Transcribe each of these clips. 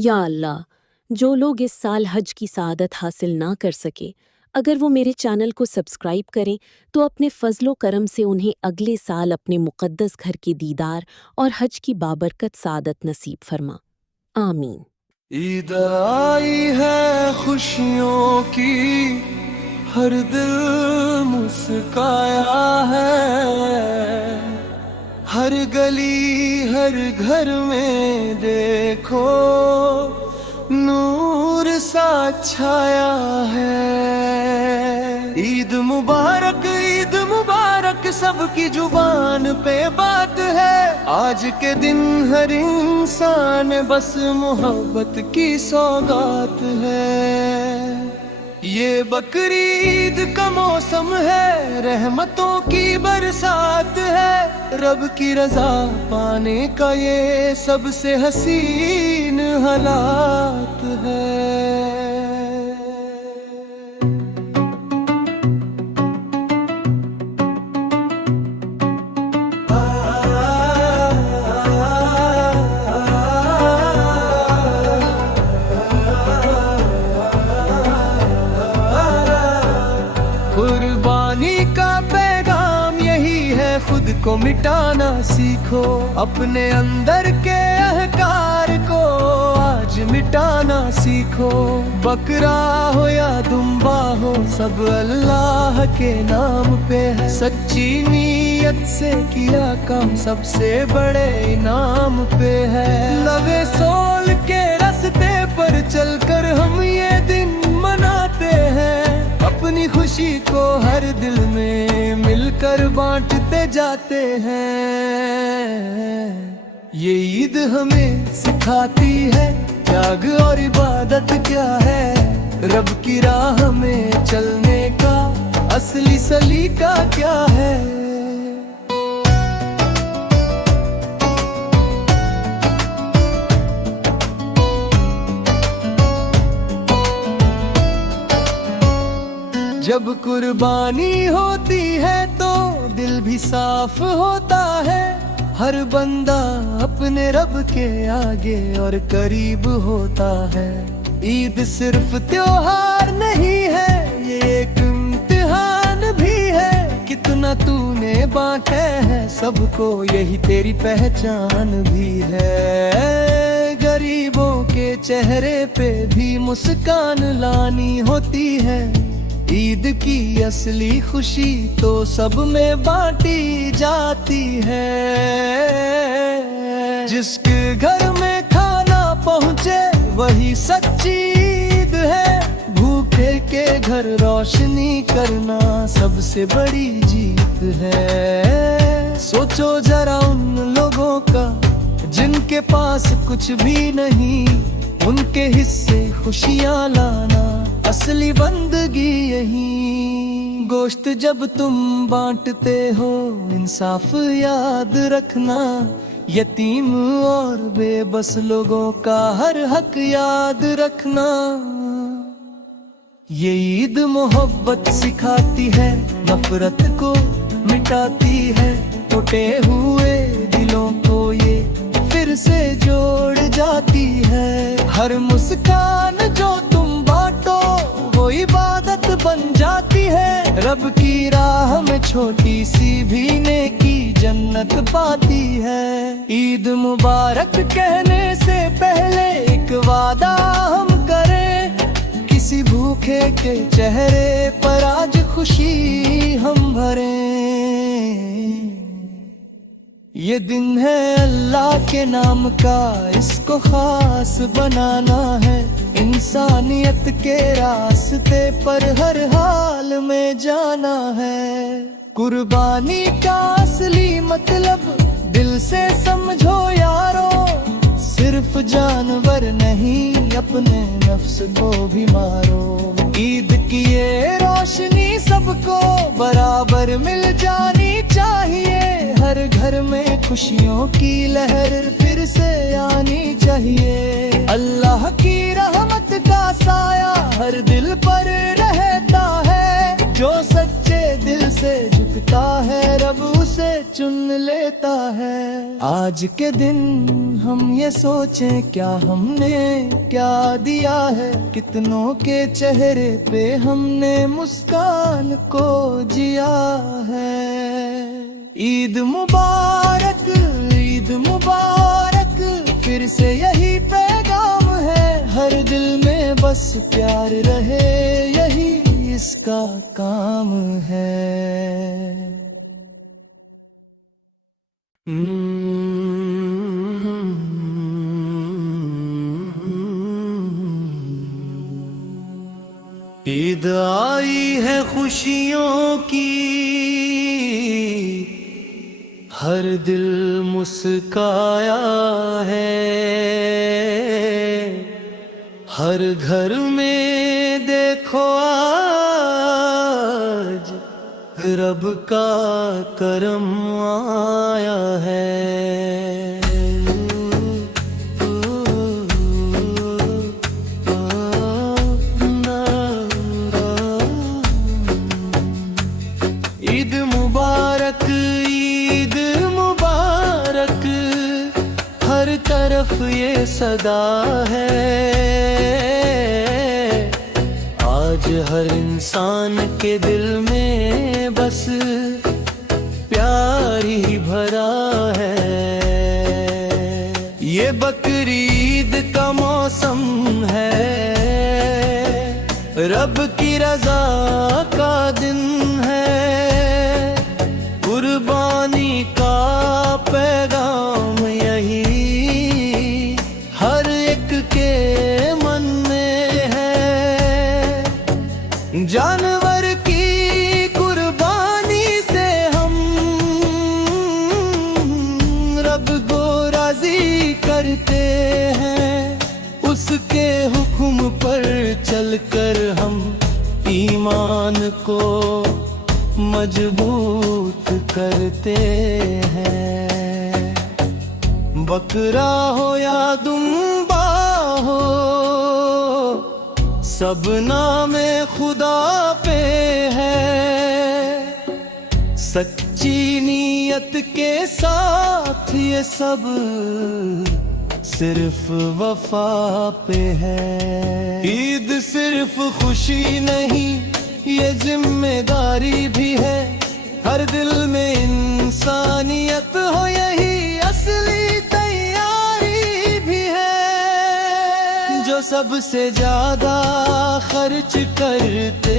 یا اللہ، جو لوگ اس سال حج کی سعادت حاصل نہ کر سکے، اگر وہ میرے چینل کو سبسکرائب کریں تو اپنے فضل و کرم سے انہیں اگلے سال اپنے مقدس گھر کے دیدار اور حج کی بابرکت سعادت نصیب فرما، آمین۔ عید آئی ہے خوشیوں کی، ہر دل مسکایا ہے، ہر گلی ہر گھر میں دیکھو نور سا چھایا ہے۔ عید مبارک عید مبارک سب کی زبان پہ بات ہے، آج کے دن ہر انسان بس محبت کی سوغات ہے۔ یہ بقرعید کا موسم ہے، رحمتوں کی برسات ہے، رب کی رضا پانے کا یہ سب سے حسین حالات ہے۔ قربانی کا پیغام یہی ہے، خود کو مٹانا سیکھو، اپنے اندر کے احکار کو آج مٹانا سیکھو۔ بکرا ہو یا دمبا ہو سب اللہ کے نام پہ ہے، سچی نیت سے کیا کام سب سے بڑے انعام پہ ہے۔ لبے سول کے راستے پر چل کر ہم یہ دن مناتے ہیں، اپنی خوشی کو ہر دل میں مل کر بانٹتے جاتے ہیں۔ یہ عید ہمیں سکھاتی ہے تیاگ اور عبادت کیا ہے، رب کی راہ میں چلنے کا اصلی سلیقہ کیا ہے۔ جب قربانی ہوتی ہے تو دل بھی صاف ہوتا ہے، ہر بندہ اپنے رب کے آگے اور قریب ہوتا ہے۔ عید صرف تیوہار نہیں ہے، یہ ایک امتحان بھی ہے، کتنا تو نے بانٹے ہے سب کو یہی تیری پہچان بھی ہے۔ غریبوں کے چہرے پہ بھی مسکان لانی ہوتی ہے، عید کی اصلی خوشی تو سب میں بانٹی جاتی ہے۔ جس کے گھر میں کھانا پہنچے وہی سچی عید ہے، بھوکے کے گھر روشنی کرنا سب سے بڑی جیت ہے۔ سوچو ذرا ان لوگوں کا جن کے پاس کچھ بھی نہیں، ان کے حصے خوشیاں لانا اصلی بندگی یہی۔ گوشت جب تم بانٹتے ہو انصاف یاد رکھنا، یتیم اور بے بس لوگوں کا ہر حق یاد رکھنا۔ یہ عید محبت سکھاتی ہے، نفرت کو مٹاتی ہے، ٹوٹے ہوئے دلوں کو یہ پھر سے جوڑ جاتی ہے۔ ہر مسکان جو تم بانٹو وہ عبادت بن جاتی ہے، رب کی راہ میں چھوٹی سی بھی نیکی جنت پاتی ہے۔ عید مبارک کہنے سے پہلے ایک وعدہ ہم کریں، کسی بھوکے کے چہرے پر آج خوشی ہم بھریں۔ یہ دن ہے اللہ کے نام کا، اس کو خاص بنانا ہے، انسانیت کے راستے پر ہر حال میں جانا ہے۔ قربانی کا اصلی مطلب دل سے سمجھو یارو، صرف جانور نہیں اپنے نفس کو بھی مارو۔ عید کی یہ روشنی سب کو برابر مل جانی چاہیے، ہر گھر میں خوشیوں کی لہر پھر سے آنی چاہیے۔ اللہ کی رحمت کا سایہ ہر دل پر رہتا ہے، جو سچے دل سے جھکتا ہے رب اسے چن لیتا ہے۔ آج کے دن ہم یہ سوچیں کیا ہم نے کیا دیا ہے، کتنوں کے چہرے پہ ہم نے مسکان کو جیا ہے۔ عید مبارک، عید مبارک، پھر سے یہی پیغام ہے، ہر دل میں بس پیار رہے یہی اس کا کام ہے۔ عید آئی ہے خوشیوں کی، ہر دل مسکایا ہے، ہر گھر میں دیکھو آج رب کا کرم آیا ہے۔ عید مبارک، عید مبارک، ہر طرف یہ صدا ہے، آج ہر انسان کے دل میں بس پیار ہی بھرا ہے۔ یہ بقرعید کا موسم ہے، رب کی رضا کا دن ہے، قربانی کا پیغام یہی ہر ایک کے من میں ہے۔ جانور کی قربانی سے ہم رب کو راضی کرتے ہیں، اس کے حکم پر چل کر ہم ایمان کو مضبوط کرتے ہیں۔ بکرا ہو یا دمبا ہو، سب نام خدا پہ ہے، سچی نیت کے ساتھ یہ سب صرف وفا پہ ہے۔ عید صرف خوشی نہیں، یہ ذمہ داری بھی ہے، ہر دل میں انسانیت ہو یہی اصلی تیاری بھی ہے۔ جو سب سے زیادہ خرچ کرتے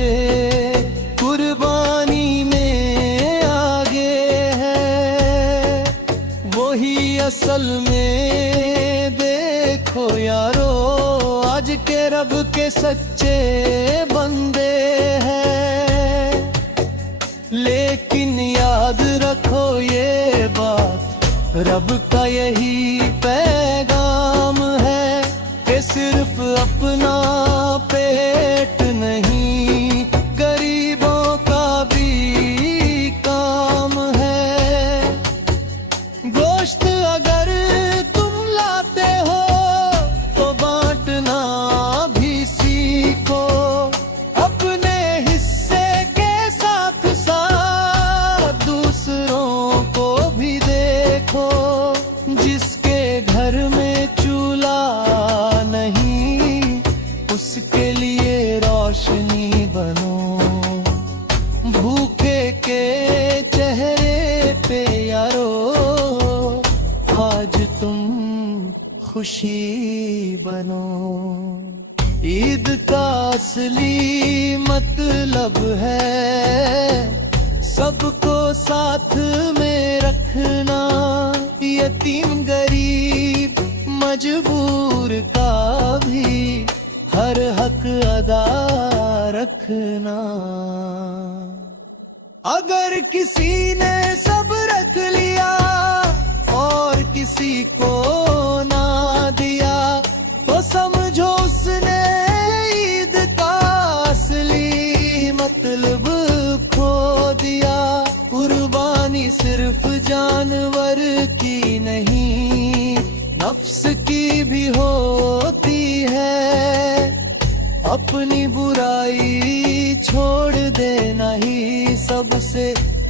قربانی میں آگے ہے، وہی اصل میں دیکھو یارو آج کے رب کے سچے بندے ہیں۔ لیکن یاد رکھو یہ بات، رب کا یہی پیغام ہے کہ صرف اپنا پیٹ نہیں، غریبوں کا بھی کام ہے۔ گوشت اگر تم لاتے ہو تو بانٹنا بھی سیکھو، اپنے حصے کے ساتھ ساتھ دوسروں کو بھی دیکھو، جس کے گھر میں چولہا نہیں اس کے لیے روشنی بنو، بھوکے کے چہرے پہ یارو آج تم خوشی بنو۔ عید کا اصلی مطلب ہے سب کو ساتھ میں رکھنا، یتیم غریب مجبور کا بھی ہر حق ادا رکھنا۔ اگر کسی نے سب رکھ لیا اور کسی کو نہ دیا تو سمجھو اس نے عید کا اصلی مطلب کھو دیا۔ قربانی صرف جانور کی نہیں، نفس کی بھی ہوتی ہے، اپنی برائی چھوڑ دینا ہی سب سے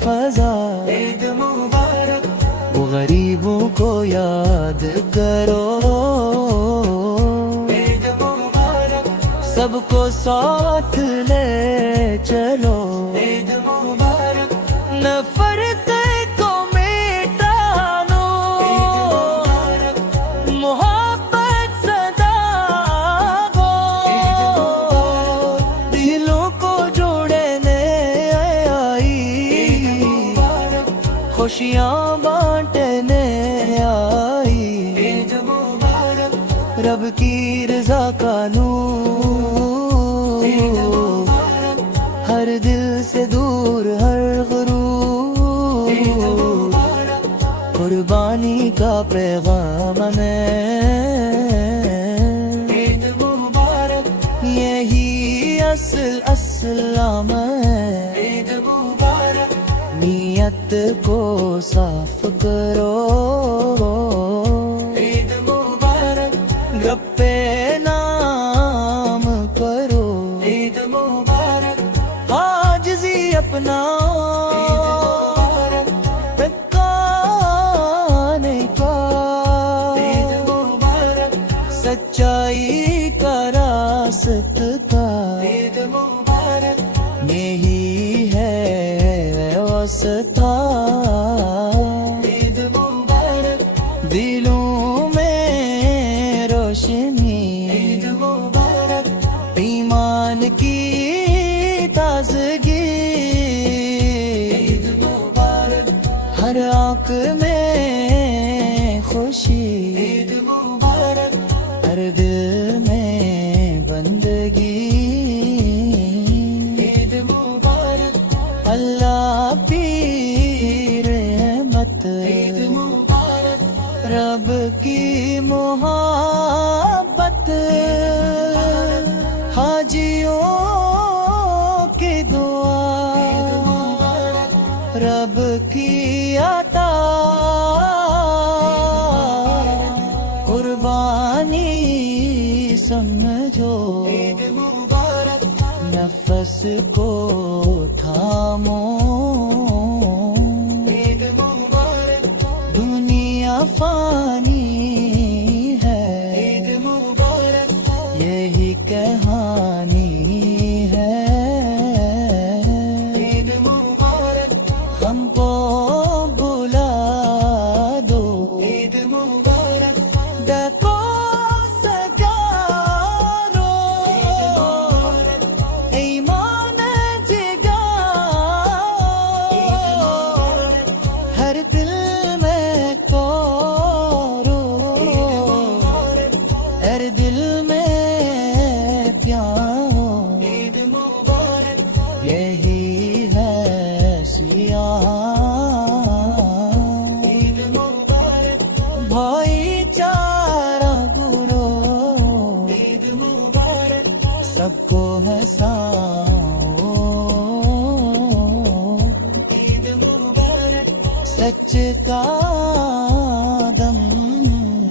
فضا عید مبارک وہ غریبوں کو یاد کرو عید مبارک سب کو ساتھ لے چلو عید مبارک نفرت کو مٹانو عید مبارک محبت سدا ہو دلوں کو جوڑنے آئی خوشیاں بانٹنے آئی عید مبارک رب کی رضا کا نور ہر دل سے دور ہر غرور قربانی کا پیغام ہے عید مبارک یہی اصل اسلام ہے عید مبارک نیت کو صاف کرو عید مبارک گپے نام کرو عید مبارک عاجزی اپنا سچائی کا راستہ عید مبارک یہی ہے واسطہ عید مبارک دلوں میں روشنی عید مبارک ایمان کی تازگی عید مبارک ہر آنکھ میں خوشی عید مبارک ہر دل میں بندگی عید مبارک اللہ کی رحمت عید مبارک رب کی محبت حاجیوں کی دعا رب کی عطا قربانی سمجھو عید مبارک نفس کو تھامو عید مبارک دنیا فانی ہے عید مبارک یہی کہانی ہے عید مبارک ہم کو بلا دو عید مبارک ڈکو یہی ہے سیاہ عید مبارک بھائی چارہ گرو عید مبارک سب کو ہے عید مبارک سچ کا دم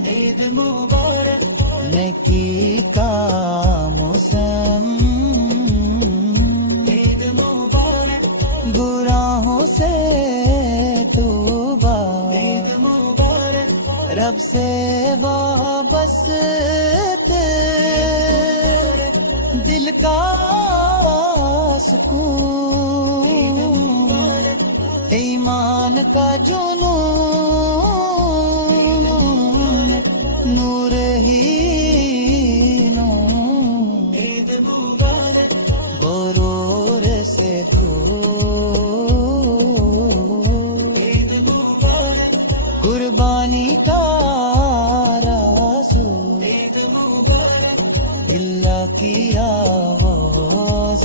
عید مبارک نیکی کا موسم گناہوں سے توبہ عید مبارک رب سے وابستہ دل کا سکون ایمان کا جنون نور ہی نور عید مبارک غرور سے قربانی کا رسول عید مبارک اللہ کی آواز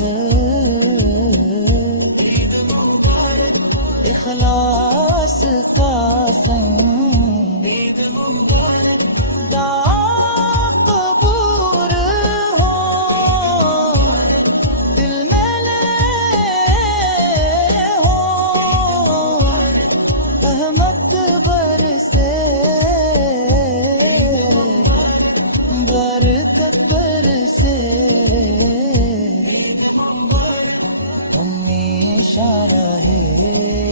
عید مبارک اخلاص کا سنگ عید مبارک دعا قبول ہو دل میں لے ہو احمد برسے برکت برسے ہمیشہ رہے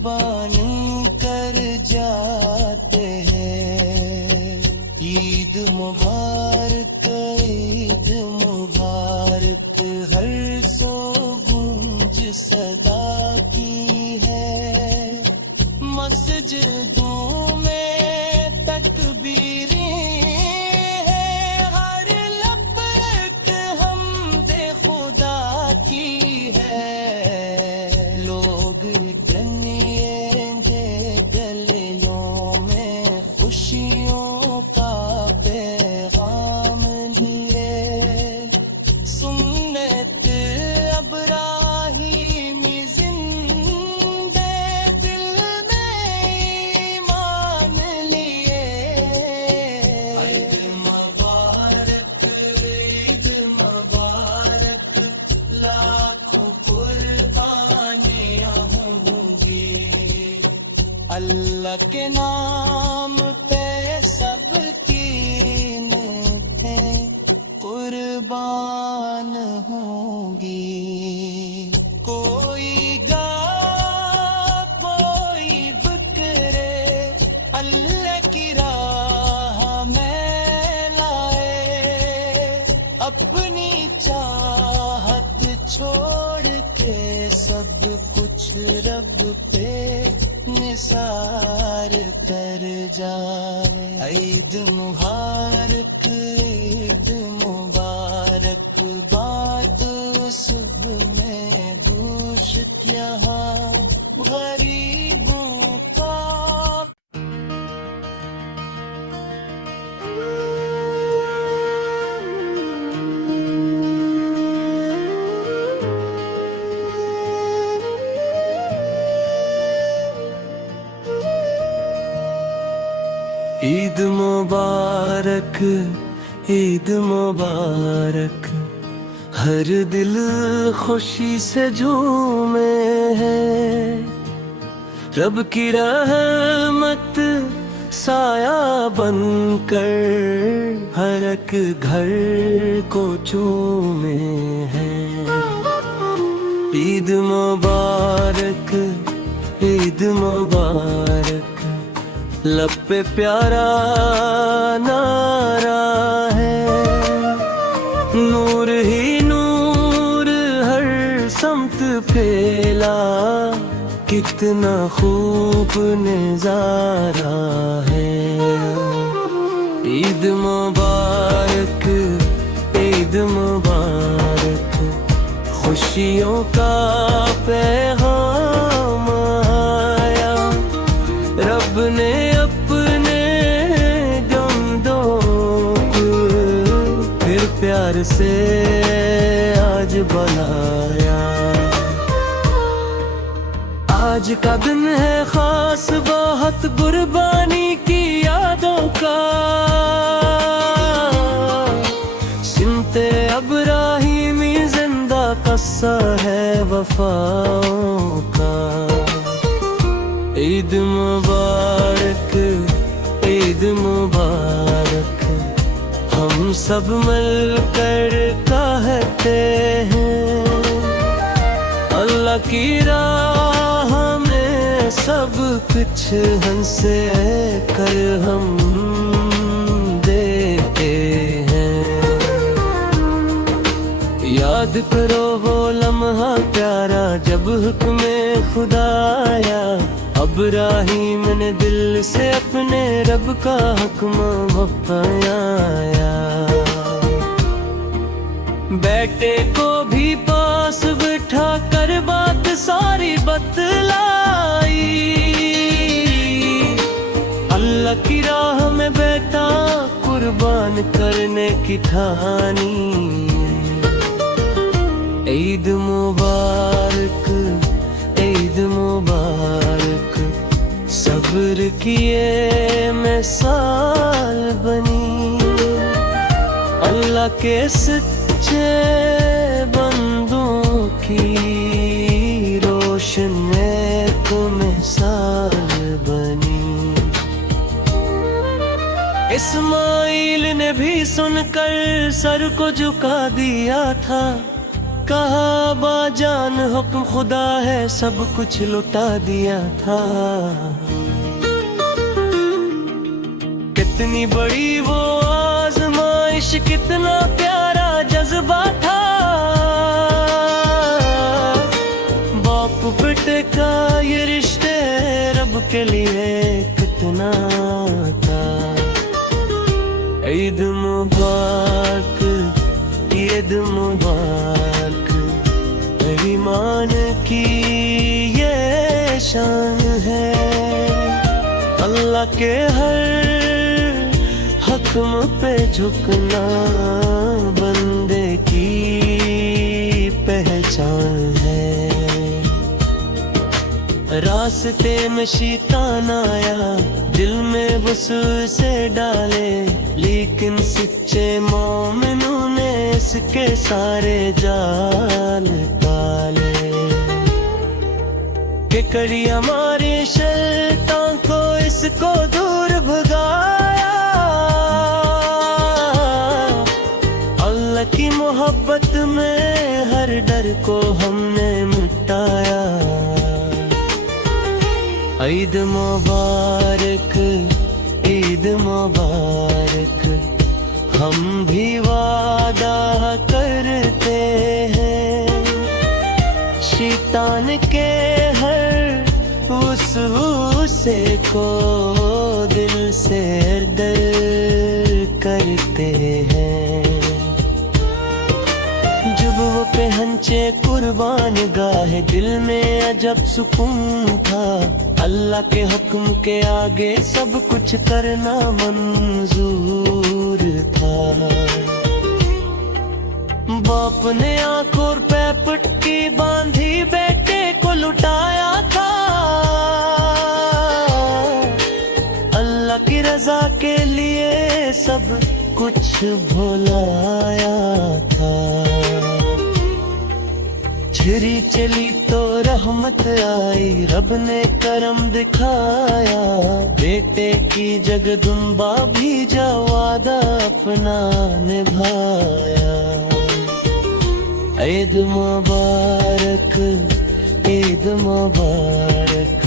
قربانی کر جاتے ہیں۔ عید مبارک عید مبارک، ہر سو گونج صدا کی ہے، مسجدوں میں تکبیریں ہیں، ہر لبیک حمد خدا کی ہے، لوگ گنیں گے گلیوں میں خوشیوں کا پیغام لیے، سنت ابراہیمی زندہ دل میں ایمان لیے۔ عید مبارک عید مبارک، لاکھوں قربانیاں ہوں گی، اللہ کے نام پہ سب کی نعمتیں قربان ہوں گی، کوئی گا کوئی بکرے اللہ کی راہ میں لائے، اپنی چاہت چھوڑ کے سب کچھ رب پہ نثار کر جائے۔ عید مبارک عید مبارک، بات صبح میں دوش یہاں غریبوں کا۔ عید مبارک عید مبارک، ہر دل خوشی سے جھومے ہے، رب کی رحمت سایہ بن کر ہر ایک گھر کو چومے ہے۔ عید مبارک عید مبارک، لب پہ پیارا نعرہ ہے، نور ہی نور ہر سمت پھیلا، کتنا خوب نظارہ ہے۔ عید مبارک عید مبارک، خوشیوں کا پیغام آیا، رب نے اپنے بندوں کو پھر پیار سے آج بلایا۔ آج کا دن ہے خاص بہت قربانی کی یادوں کا، سمت ابراہیمی زندہ قصہ ہے وفاؤں کا۔ عید مبارک عید مبارک، ہم سب مل کر کہتے ہیں، اللہ کی راہ میں سب کچھ ہنسے کر ہم دیتے ہیں۔ یاد کرو وہ لمحہ پیارا جب حکم خدا آیا، ابراہیم نے دل سے اپنے رب کا حکم بتایا، بیٹے کو بھی پاس بٹھا کر بات ساری بتلائی، اللہ کی راہ میں بیٹا قربان کرنے کی ٹھانی۔ عید مبارک عید مبارک، صبر کیے مثال بنی، اللہ کے سچے بندوں کی روشن ایک مثال بنی۔ اسماعیل نے بھی سن کر سر کو جھکا دیا تھا، کہا باجان حکم خدا ہے، سب کچھ لٹا دیا تھا۔ کتنی بڑی وہ آزمائش، کتنا پیارا جذبہ تھا، باپ بیٹے کا یہ رشتے رب کے لیے کتنا تھا۔ عید مبارک، عید مبارک، ایمان کی یہ شان ہے، اللہ کے ہر حکم پہ جھکنا بندے کی پہچان ہے۔ راستے میں شیطان آیا، دل میں وسوسے ڈالے، لیکن سچے مومنوں نے اس کے سارے جال ڈالے۔ کہ کری ہماری شیطان کو اس کو دور بھگایا، اللہ کی محبت میں ہر ڈر کو ہم نے مٹایا۔ عید مبارک، عید مبارک، ہم بھی وعدہ کرتے ہیں، شیطان کے ہر وسوسے کو دل سے دور کرتے ہیں۔ جب وہ پہنچے قربان گاہ، دل میں عجب سکون تھا، اللہ کے حکم کے آگے سب کچھ کرنا منظور تھا۔ باپ نے آنکھ اور پہ پٹکی باندھی بیٹے کو لٹایا تھا، اللہ کی رضا کے لیے سب کچھ بھلایا تھا۔ چھری چلی تو رحمت آئی، رب نے کرم دکھایا، بیٹے کی جگدمبا بھی جا وعدہ اپنا نبھایا۔ عید مبارک، عید مبارک،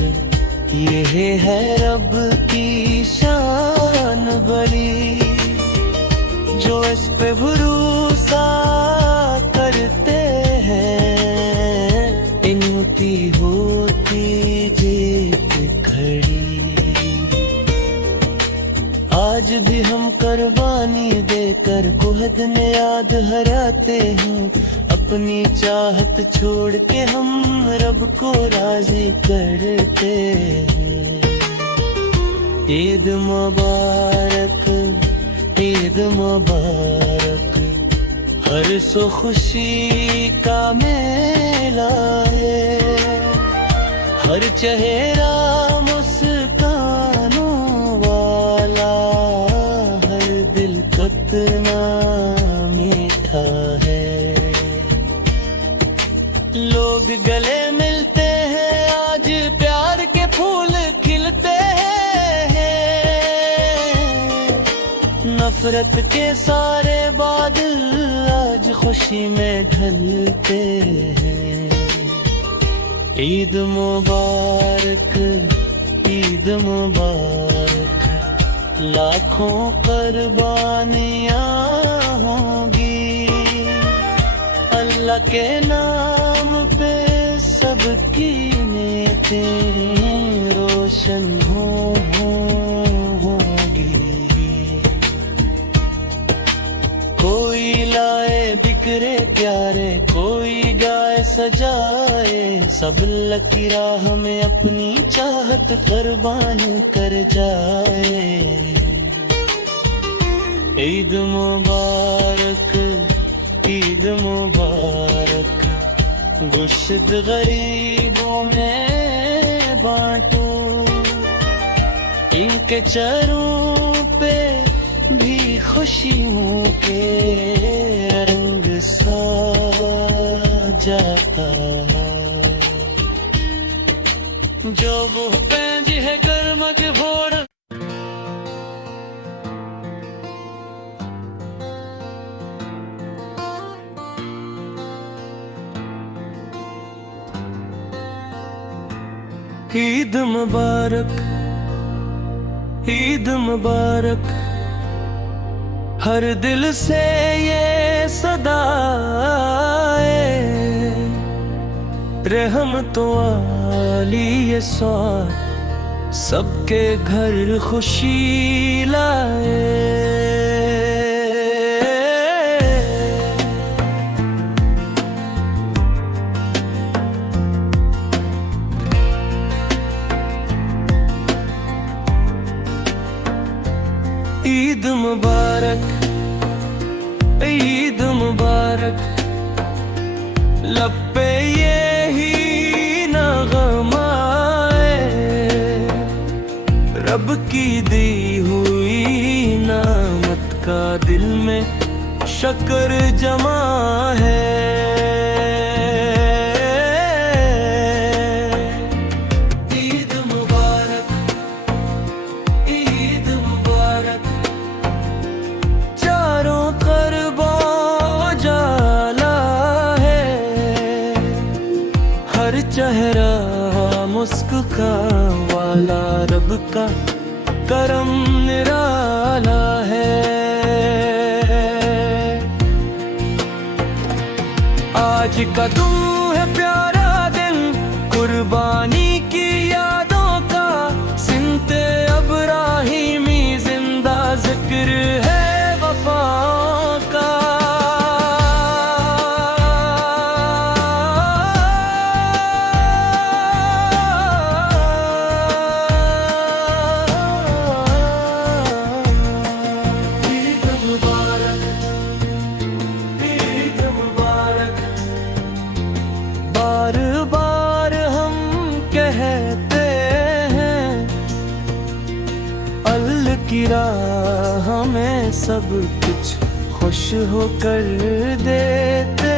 یہ ہے رب کی شان بڑی، جو اس پہ بھروسہ کرتے ہیں، ان کی ہوتی جیت کھڑی۔ آج بھی ہم قربانی دے کر عہد میں یاد ہراتے ہیں، اپنی چاہت چھوڑ کے ہم رب کو راضی کرتے ہیں۔ عید مبارک، عید مبارک، ہر سو خوشی کا میلہ ہے، ہر چہرہ مسکانوں والا، ہر دل کتنا میٹھا ہے۔ لوگ گلے ملتے ہیں، آج پیار کے پھول کھلتے ہیں، نفرت کے سارے بادل آج خوشی میں ڈھلتے ہیں۔ عید مبارک، عید مبارک، لاکھوں قربانیاں ہوں گی، اللہ کے نام پہ سب کی نیتیں روشن ہوں گی۔ کوئی لائے بکھرے پیارے، کوئی گائے سجائے، سب اللہ کی راہ میں اپنی چاہت قربان کر جائے۔ عید مبارک، عید مبارک، گشت غریبوں میں بانٹو، ان کے چروں پہ بھی خوشیوں کے رنگ سا جاتا، جو وہ پینج ہے گرم کے بھوڑ۔ عید مبارک عید مبارک، ہر دل سے یہ صدا ہے، رحمتوں والی یہ سوات سب کے گھر خوشی لائے۔ عید مبارک عید مبارک، لب پہ یہی نغمہ ہے، رب کی دی ہوئی نعمت کا دل میں شکر جمع ہے۔ عید مبارک عید مبارک، چاروں طرف اجالا ہے، ہر چہرہ مسکان والا، رب کا کرم نرالا ہے۔ آج کا تم ہے پیارا دن، قربانی کی یادوں کا، سمت ابراہیمی زندہ ذکر ہے وفا کا۔ عید مبارک عید مبارک، بار بار ہم کہتے ہیں، اللہ کی راہ میں سب کچھ خوش ہو کر دیتے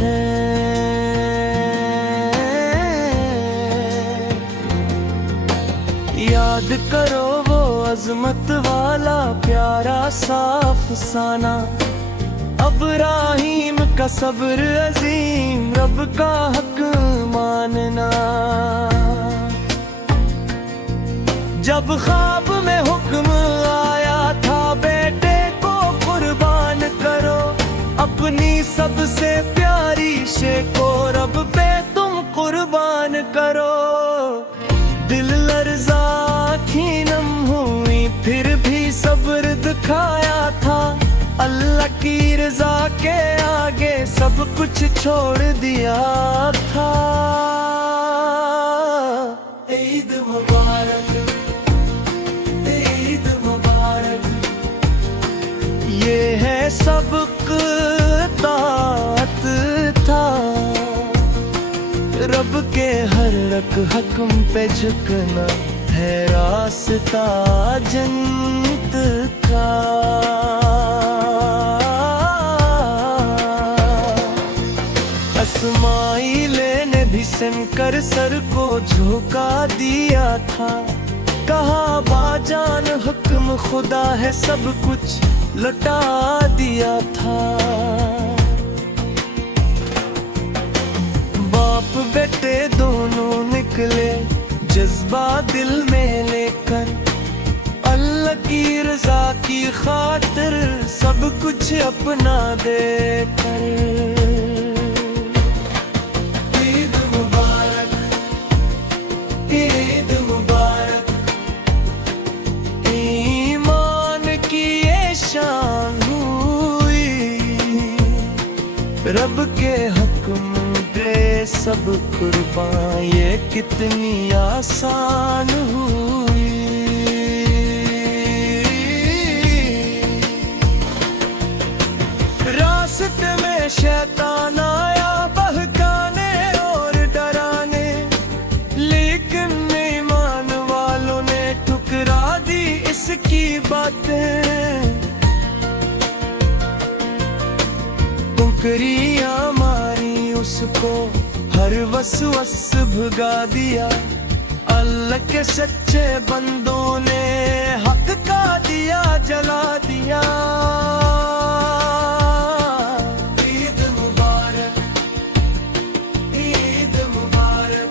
ہیں۔ یاد کرو وہ عظمت والا پیارا سا افسانہ، ابراہیم کا صبر عظیم، رب کا حق ماننا، جب خواب میں حکم آیا تھا بیٹے کو قربان کرو، اپنی سب سے پیاری شے کو رب پہ تم قربان کرو۔ دل لرزا آنکھیں نم ہوئی، پھر بھی صبر دکھایا تھا، اللہ کی رضا کے آگے سب کچھ چھوڑ دیا تھا۔ عید مبارک عید مبارک، یہ ہے سبق طاعت تھا، رب کے ہر رک حکم پہ جھکنا ہے راستہ جنت کا۔ اسماعیل نے بھی سن کر سر کو جھکا دیا تھا، کہا باجان حکم خدا ہے، سب کچھ لٹا دیا تھا۔ باپ بیٹے دونوں نکلے جذبہ دل میں لے کر، اللہ کی رضا کی خاطر سب کچھ اپنا دے کر۔ عید مبارک عید مبارک، ایمان کی یہ شان ہوئی، رب کے حکم پہ سب قربان، یہ کتنی آسان ہوئی۔ راستے میں شیطان آیا بہکانے اور ڈرانے، لیکن ایمان والوں نے ٹھکرا دی اس کی باتیں، ٹکریاں ماری اس کو، ہر وسوس بھگا دیا، اللہ کے سچے بندوں نے حق کا دیا جلا دیا۔ عید مبارک عید مبارک،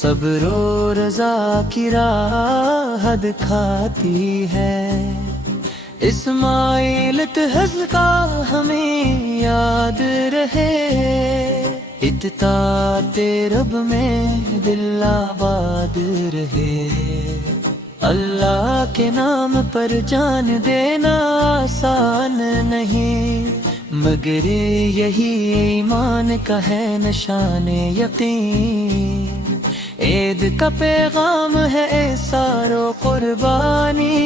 صبر و رضا کی راہ دکھاتی ہے، اسماعیل تہذ کا ہمیں یاد رہے، اطاعت رب میں دل آباد رہے۔ اللہ کے نام پر جان دینا آسان نہیں، مگر یہی ایمان کا ہے نشان یقین۔ عید کا پیغام ہے احسان و قربانی،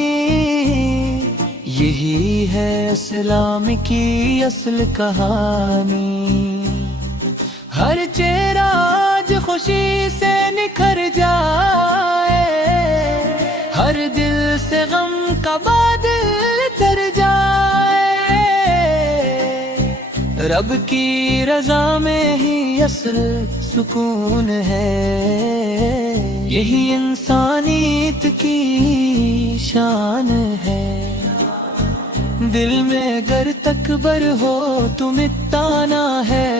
یہی ہے اسلام کی اصل کہانی۔ ہر چہرہ آج خوشی سے نکھر جائے، ہر دل سے غم کا بادل تر جائے، رب کی رضا میں ہی اصل سکون ہے، یہی انسانیت کی شان ہے۔ دل میں گر تکبر ہو تو مٹانا ہے،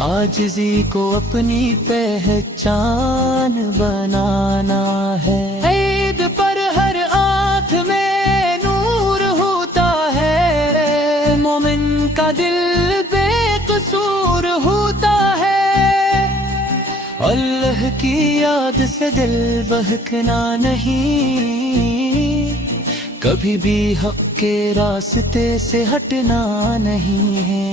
عاجزی کو اپنی پہچان بنانا ہے۔ عید پر ہر آنکھ میں نور ہوتا ہے، مومن کا دل بے قصور ہوتا ہے، اللہ کی یاد سے دل بہکنا نہیں، کبھی بھی حق کے راستے سے ہٹنا نہیں ہے۔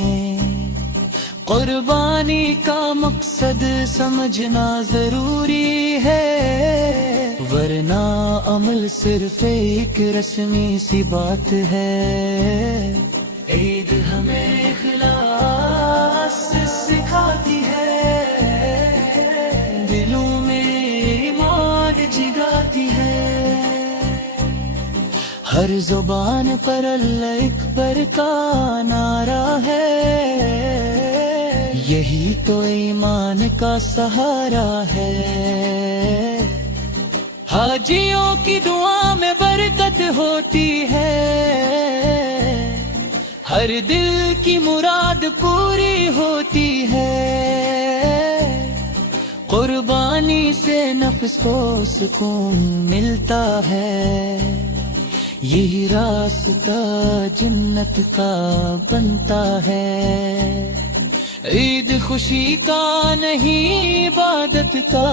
قربانی کا مقصد سمجھنا ضروری ہے، ورنہ عمل صرف ایک رسمی سی بات ہے۔ عید ہمیں اخلاص سکھاتی ہے، دلوں میں ایمان جگاتی ہے، ہر زبان پر اللہ اکبر کا نعرہ ہے، یہی تو ایمان کا سہارا ہے۔ حاجیوں کی دعا میں برکت ہوتی ہے، ہر دل کی مراد پوری ہوتی ہے، قربانی سے نفس کو سکون ملتا ہے، یہی راستہ جنت کا بنتا ہے۔ عید خوشی کا نہیں عبادت کا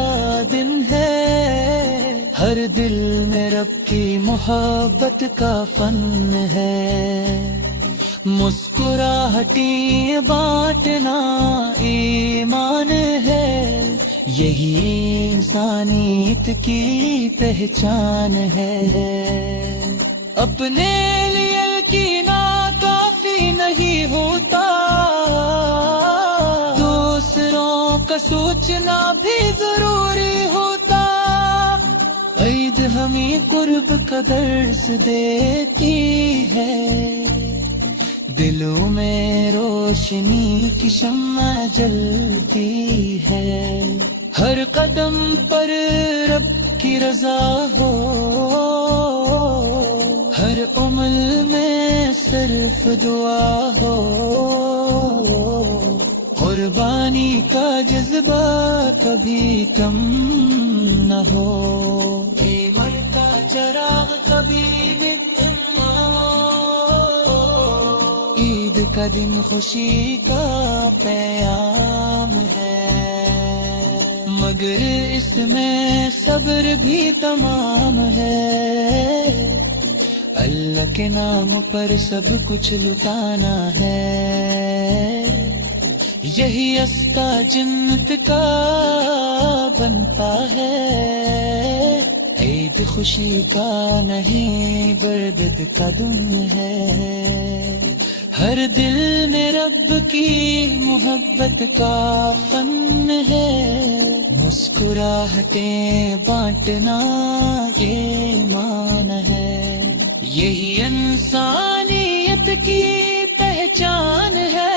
دن ہے، ہر دل میں رب کی محبت کا فن ہے، مسکراہٹیں بانٹنا ایمان ہے، یہی انسانیت کی پہچان ہے۔ اپنے لیے کینا کافی نہیں ہوتا، دوسروں کا سوچنا بھی ضروری ہوتا، عید ہمیں قرب کا درس دیتی ہے، دلوں میں روشنی کی شمع جلتی ہے، ہر قدم پر رب کی رضا ہو، ہر عمل میں صرف دعا ہو، قربانی کا جذبہ کبھی کم نہ ہو، ایمان کا چراغ کبھی مٹھ نہ ہو، عید کا دن خوشی کا پیام ہے، مگر اس میں صبر بھی تمام ہے، اللہ کے نام پر سب کچھ لٹانا ہے، یہی رستہ جنت کا بنتا ہے، عید خوشی کا نہیں بربد کا دن ہے، ہر دل میں رب کی محبت کا فن ہے، مسکراہٹیں بانٹنا یہ مان ہے، یہی انسانیت کی پہچان ہے،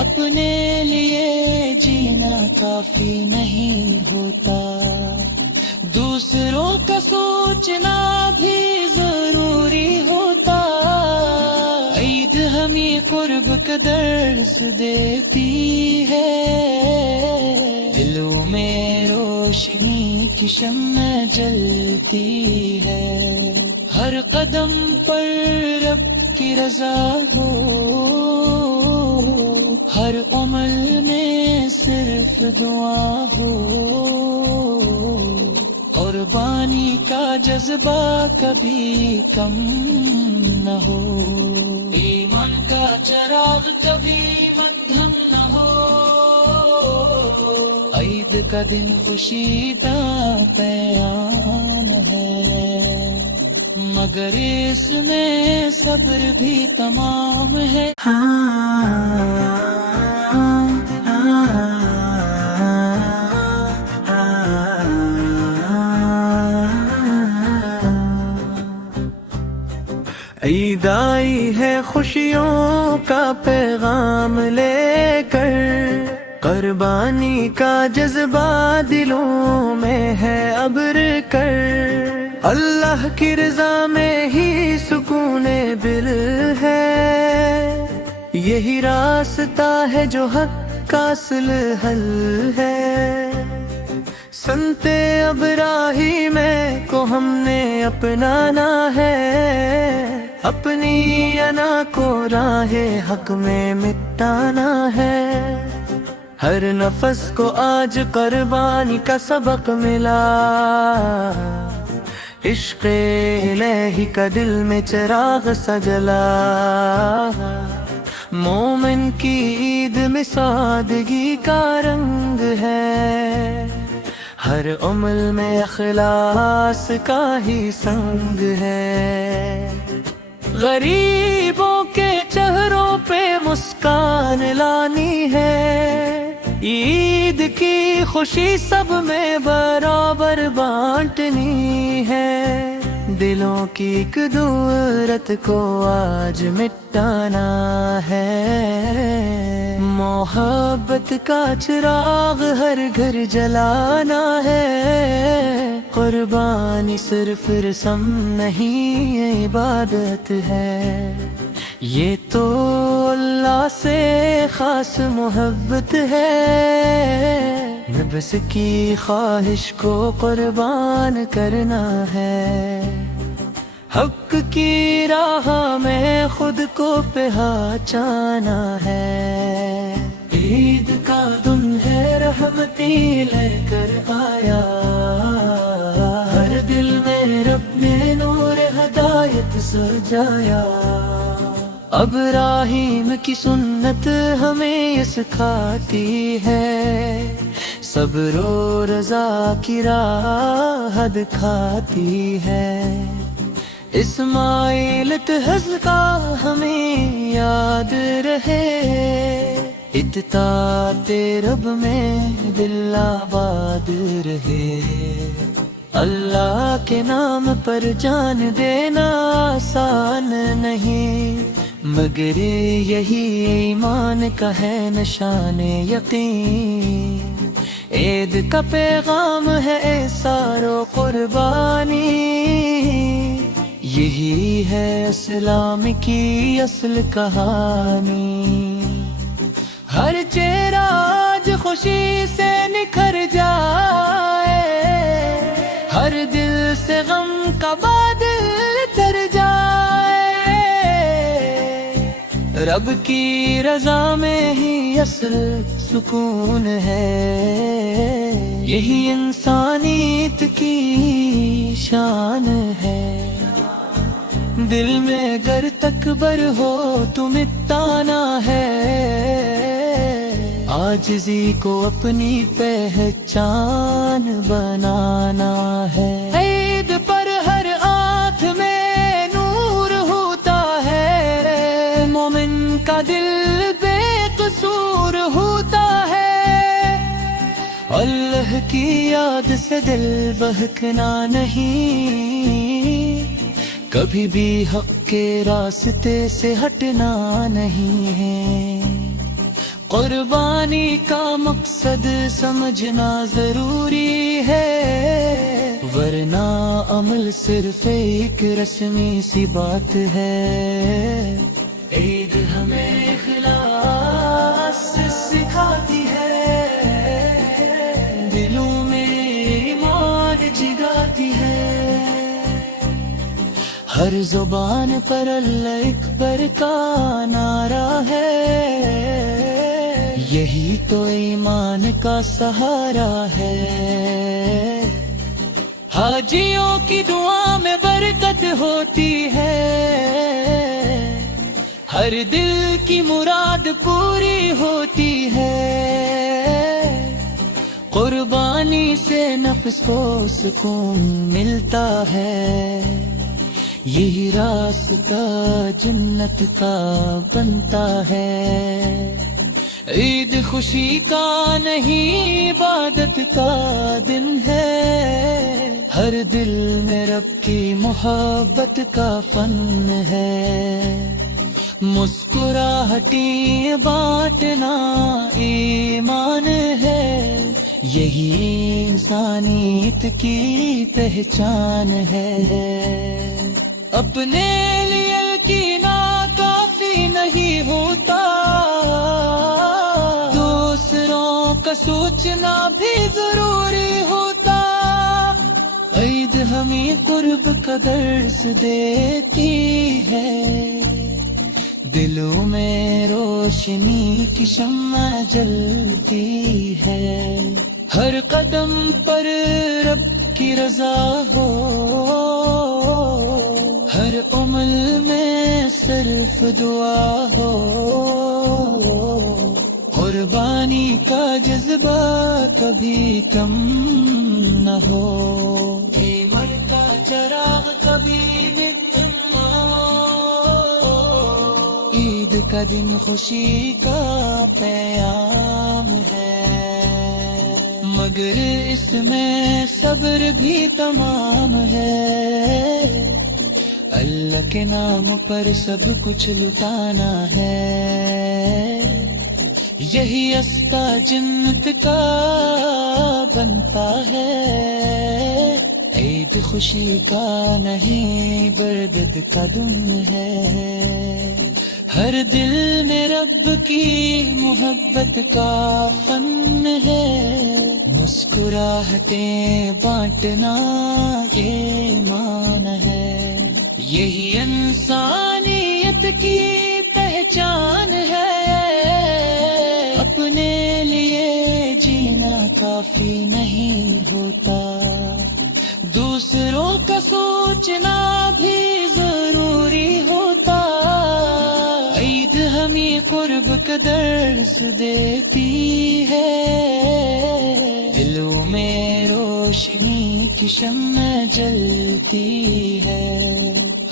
اپنے لیے جینا کافی نہیں ہوتا، دوسروں کا سوچنا بھی ضروری ہوتا، عید ہمیں قرب کا درس دیتی ہے، روشنی کی شمع جلتی ہے، ہر قدم پر رب کی رضا ہو، ہر عمل میں صرف دعا ہو، قربانی کا جذبہ کبھی کم نہ ہو، ایمان کا چراغ کبھی مدھم نہ ہو، عید کا دن خوشی کا پیام ہے، مگر اس میں صبر بھی تمام ہے۔ عید آئی ہے خوشیوں کا پیغام لے کر، قربانی کا جذبہ دلوں میں ہے ابر کر، اللہ کی رضا میں ہی سکون دل ہے، یہی راستہ ہے جو حق کا اصل حل ہے، سنتے ابراہیم کو ہم نے اپنانا ہے، اپنی انا کو راہ حق میں مٹانا ہے، ہر نفس کو آج قربانی کا سبق ملا، عشق الہی کا دل میں چراغ سجلا، مومن کی عید میں سادگی کا رنگ ہے، ہر عمل میں اخلاص کا ہی سنگ ہے، غریبوں کے چہروں پہ مسکان لانی ہے، عید کی خوشی سب میں برابر بانٹنی ہے، دلوں کی ایک دورت کو آج مٹانا ہے، محبت کا چراغ ہر گھر جلانا ہے، قربانی صرف رسم نہیں یہ عبادت ہے، یہ تو اللہ سے خاص محبت ہے، نفس کی خواہش کو قربان کرنا ہے، حق کی راہ میں خود کو پہچانا ہے، عید کا دن ہے رحمتی لے کر آیا، ہر دل میں رب نے نور ہدایت سجایا، ابراہیم کی سنت ہمیں یہ سکھاتی ہے، صبر و رضا کی راہ دکھاتی ہے، اسماعیل تہذ کا ہمیں یاد رہے، اطاعت رب میں دل آباد رہے، اللہ کے نام پر جان دینا آسان نہیں، مگر یہی ایمان کا ہے نشان یقین، عید کا پیغام ہے احسان و قربانی، یہی ہے اسلام کی اصل کہانی، ہر چہرہ آج خوشی سے نکھر جائے، ہر دل سے غم کا بادل تر جائے، رب کی رضا میں ہی اصل سکون ہے، یہی انسانیت کی شان ہے، دل میں گر تکبر ہو تو مٹانا ہے، عاجزی کو اپنی پہچان بنانا ہے، عید پر ہر آنکھ میں نور ہوتا ہے، مومن کا دل بے قصور ہوتا ہے، اللہ کی یاد سے دل بہکنا نہیں، کبھی بھی حق کے راستے سے ہٹنا نہیں ہے، قربانی کا مقصد سمجھنا ضروری ہے، ورنہ عمل صرف ایک رسمی سی بات ہے، عید ہمیں اخلاص سکھاتی ہے، دلوں میں ہر زبان پر اللہ اکبر کا نعرہ ہے، یہی تو ایمان کا سہارا ہے۔ حاجیوں کی دعا میں برکت ہوتی ہے، ہر دل کی مراد پوری ہوتی ہے۔ قربانی سے نفس کو سکون ملتا ہے، یہی راستہ جنت کا بنتا ہے۔ عید خوشی کا نہیں عبادت کا دن ہے، ہر دل میں رب کی محبت کا فن ہے۔ مسکراہٹیں بانٹنا ایمان ہے، یہی انسانیت کی پہچان ہے۔ اپنے لیے کینا کافی نہیں ہوتا، دوسروں کا سوچنا بھی ضروری ہوتا۔ عید ہمیں قرب کا درس دیتی ہے، دلوں میں روشنی کی شمع جلتی ہے۔ ہر قدم پر رب کی رضا ہو، ہر عمل میں صرف دعا ہو، قربانی کا جذبہ کبھی کم نہ ہو، ایمان کا چراغ کبھی مٹھ نہ ہو۔ عید کا دن خوشی کا پیام ہے، مگر اس میں صبر بھی تمام ہے۔ اللہ کے نام پر سب کچھ لٹانا ہے، یہی رستہ جنت کا بنتا ہے۔ عید خوشی کا نہیں بردت کا دن ہے، ہر دل میں رب کی محبت کا فن ہے۔ مسکراہٹیں بانٹنا یہ مان ہے، یہی انسانیت کی پہچان ہے۔ اپنے لیے جینا کافی نہیں ہوتا، دوسروں کا سوچنا بھی ضروری ہوتا۔ عید ہمیں قرب کا درس دیتی ہے، دلوں میں روشنی کی شمع جلتی ہے۔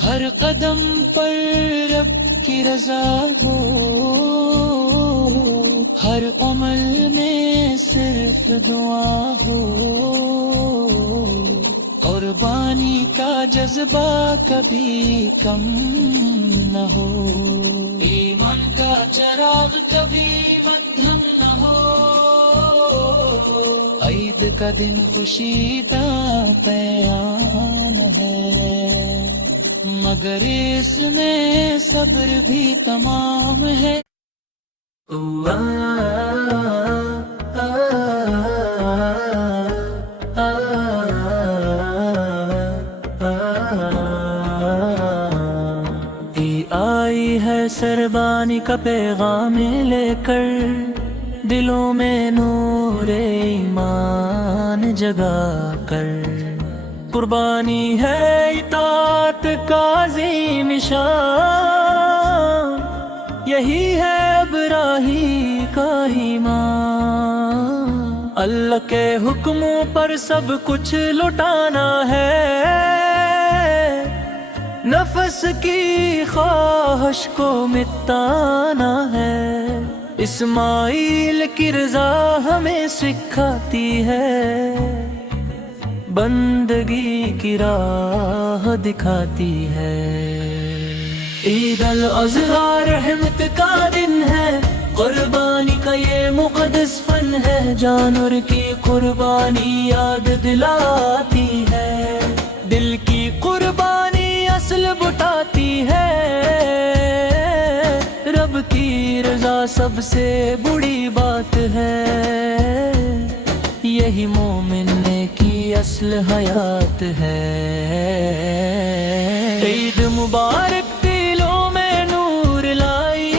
ہر قدم پر رب کی رضا ہو، ہر عمل میں صرف دعا ہو، قربانی کا جذبہ کبھی کم نہ ہو، ایمان کا چراغ کبھی مدھم نہ ہو۔ عید کا دن خوشی کا پیام ہے، مگر اس میں صبر بھی تمام ہے۔ آئی ہے سربانی کا پیغام لے کر، دلوں میں نور ایمان جگا کر، قربانی ہے اطاعت کا عظیم شان، یہی ہے ابراہی کا ایمان۔ اللہ کے حکموں پر سب کچھ لٹانا ہے، نفس کی خواہش کو مٹانا ہے، اسماعیل کی رضا ہمیں سکھاتی ہے، بندگی کی راہ دکھاتی ہے۔ عید الاضحیٰ رحمت کا دن ہے، قربانی کا یہ مقدس فن ہے، جانور کی قربانی یاد دلاتی ہے، دل کی قربانی اصل بٹاتی ہے، رب کی رضا سب سے بڑی بات ہے، یہی مومن نے کی اصل حیات ہے۔ عید مبارک دلوں میں نور لائی،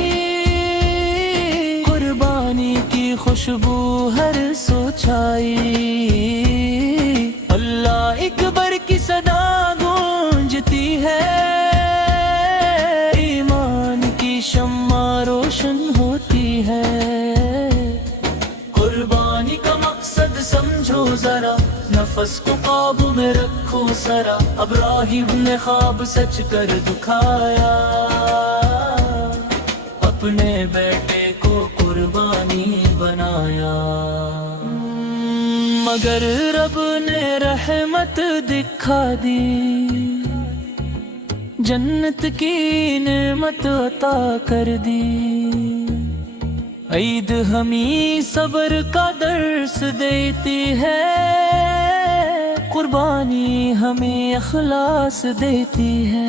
قربانی کی خوشبو ہر سو چھائی، اللہ اکبر کی صدا گونجتی ہے، ایمان کی شمع روشن ہوتی ہے۔ قربانی کا مقصد سمجھو ذرا، نفس کو قابو میں رکھو سرا، ابراہیم نے خواب سچ کر دکھایا، اپنے بیٹے کو قربانی بنایا، مگر رب نے رحمت دکھا دی، جنت کی نعمت عطا کر دی۔ عید ہمیں صبر کا درس دیتی ہے، قربانی ہمیں اخلاص دیتی ہے،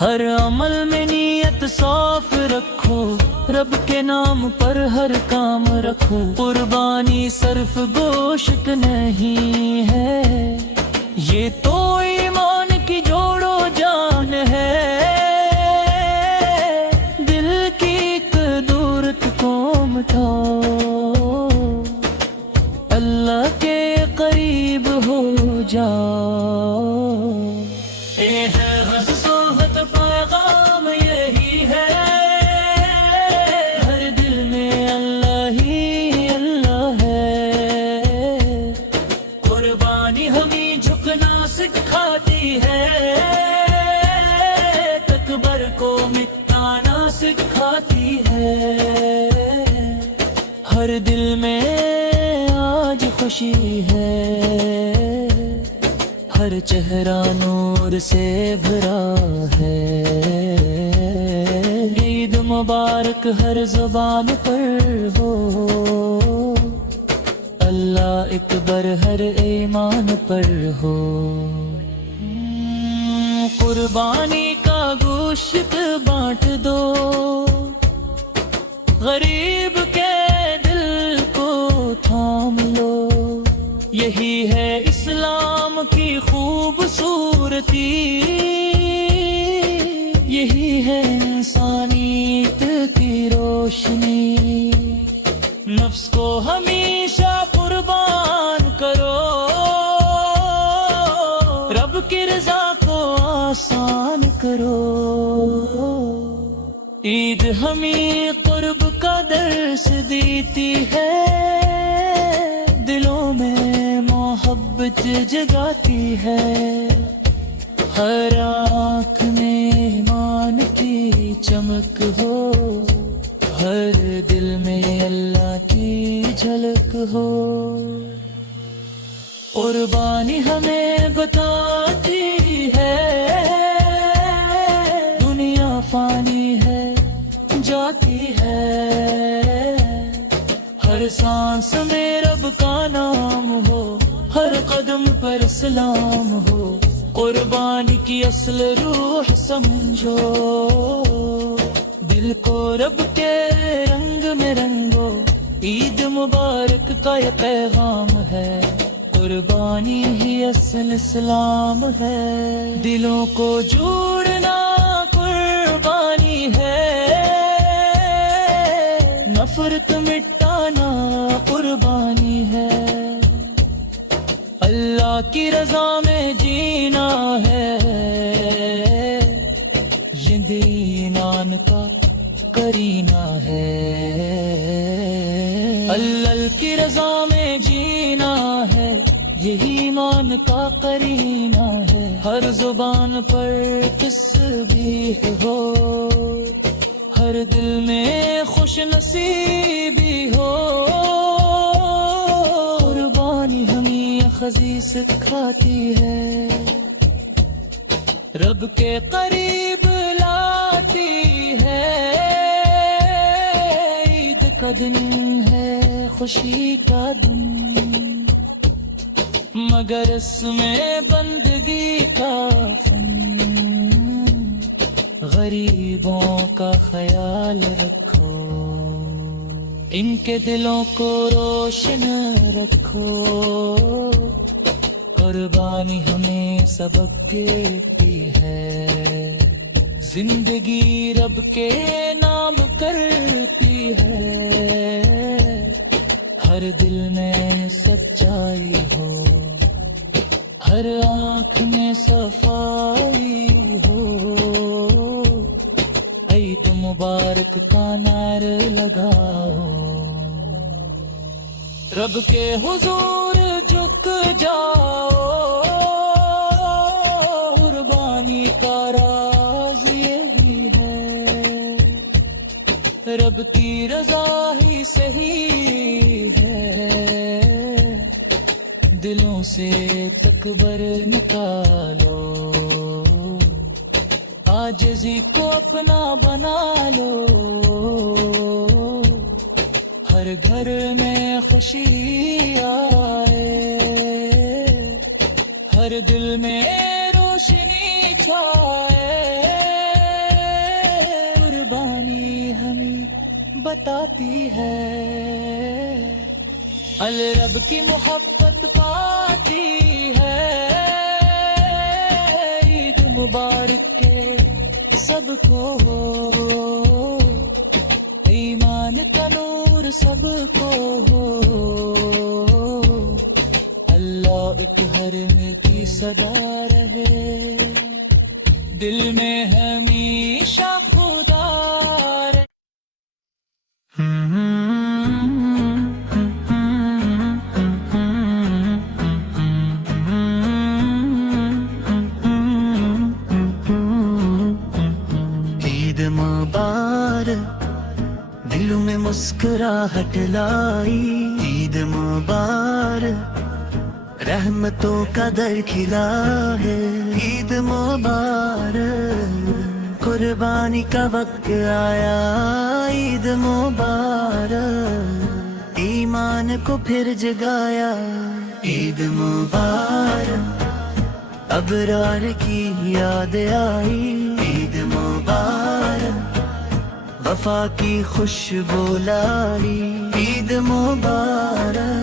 ہر عمل میں نیت صاف رکھو، رب کے نام پر ہر کام رکھو، قربانی صرف گوشت نہیں ہے، یہ تو ایمان کی جوڑو جان ہے، دل کی قدورت کو مٹھاؤ، اللہ کے قریب ہو جاؤ۔ صحبت پیغام یہی ہے، ہر دل میں اللہ ہی اللہ ہے، قربانی ہمیں جھکنا سکھاتی ہے، تکبر کو مٹانا سکھاتی ہے، ہر دل میں آج خوشی ہے، ہر چہرہ نور سے بھرا ہے، عید مبارک ہر زبان پر ہو، اللہ اکبر ہر ایمان پر ہو، قربانی کا گوشت بانٹ دو، غریب کے دل کو تھام لو، یہی ہے اسلام کی خوبصورتی، یہی ہے انسانیت کی روشنی، نفس کو ہمیشہ قربان کرو، رب کی رضا کو آسان کرو، عید ہمیں قرب کا درس دیتی ہے، دلوں میں محبت جگاتی ہے، ہر آنکھ میں ایمان کی چمک ہو، ہر دل میں اللہ کی جھلک ہو، قربانی ہمیں بتاتی ہے، دنیا فانی ہے جاتی ہے، ہر سانس میں رب کا نام ہو، ہر قدم پر سلام ہو، قربانی کی اصل روح سمجھو، دل کو رب کے رنگ میں رنگو، عید مبارک کا یہ پیغام ہے، قربانی ہی اصل اسلام ہے، دلوں کو جوڑنا قربانی ہے، نفرت مٹانا قربانی ہے، اللہ کی رضا میں جینا ہے، یہ دینان کا کرینہ ہے، اللہ کی رضا میں جینا ہے، یہی ایمان کا کرینہ ہے، ہر زبان پر تسبیح ہو، ہر دل میں خوش نصیبی ہو، قربانی ہمیں خزی سکھاتی ہے، رب کے قریب لاتی ہے، عید کا دن ہے خوشی کا دن، مگر اس میں بندگی کا فن، غریبوں کا خیال رکھو، ان کے دلوں کو روشن رکھو قربانی ہمیں سبق دیتی ہے زندگی رب کے نام کرتی ہے ہر دل میں سچائی ہو ہر آنکھ میں صفائی ہو عید مبارک کا نعرہ لگاؤ رب کے حضور جھک جاؤ قربانی کا راز یہی ہے رب کی رضا ہی صحیح ہے دلوں سے تکبر نکالو عاجزی کو اپنا بنا لو ہر گھر میں خوشی آئے ہر دل میں روشنی چھائے قربانی ہمیں بتاتی ہے الرب کی محبت پاتی ہے عید مبارک کے سب کو ہو ایمان کا نور سب کو ہو اللہ ایک حرم کی صدا رہے دل میں ہمیشہ خدا رہے عید مبارک دلوں میں مسکراہٹ لائی عید مبارک رحمتوں کا در کھلا ہے عید مبارک قربانی کا وقت آیا عید مبارک ایمان کو پھر جگایا عید مبارک ابرار کی یاد آئی عید مبارک وفا کی خوشبو لائی عید مبارک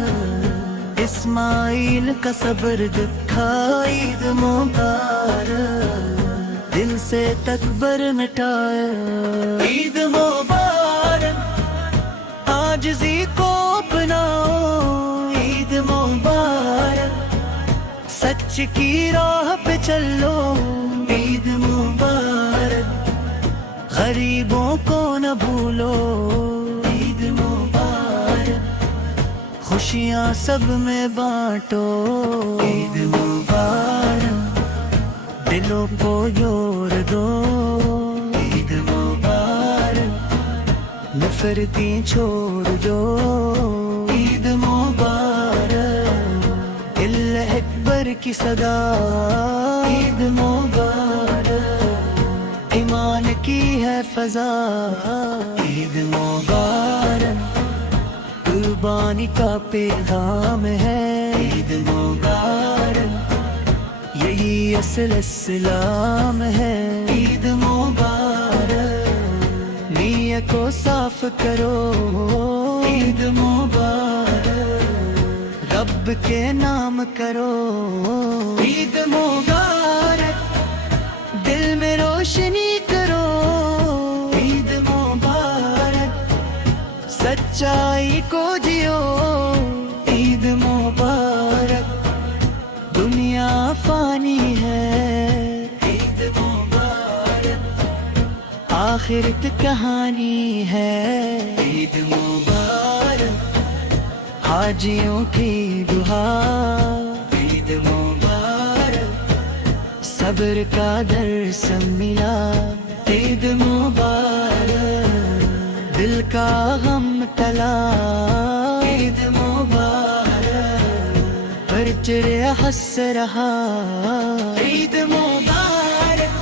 اسماعیل کا صبر دکھا عید مبارک دل سے تکبر مٹایا عید مبارک عاجزی کو اپناؤ عید مبارک سچ کی راہ پہ چلو عید مبارک غریبوں کو نہ بھولو عید مبارک خوشیاں سب میں بانٹو عید مبارک دلوں کو جوڑ دو عید مبارک نفرتیں چھوڑ دو عید مبارک اللہ اکبر کی صدا عید مبارک ایمان کی ہے فضا عید مبارک قربانی کا پیغام ہے عید مبارک یہی اصل اسلام ہے عید مبارک نیت کو صاف کرو عید مبارک رب کے نام کرو عید مبارک دل میں روشنی کرو عید مبارک سچائی کو جیو عید مبارک دنیا فانی ہے عید مبارک آخرت کہانی ہے عید مبارک حاجیوں کی دعا عید مبارک صبر کا درس ملا عید مبارک دل کا غم ٹلا عید مبارک ہر چڑیا ہنس رہا عید مبارک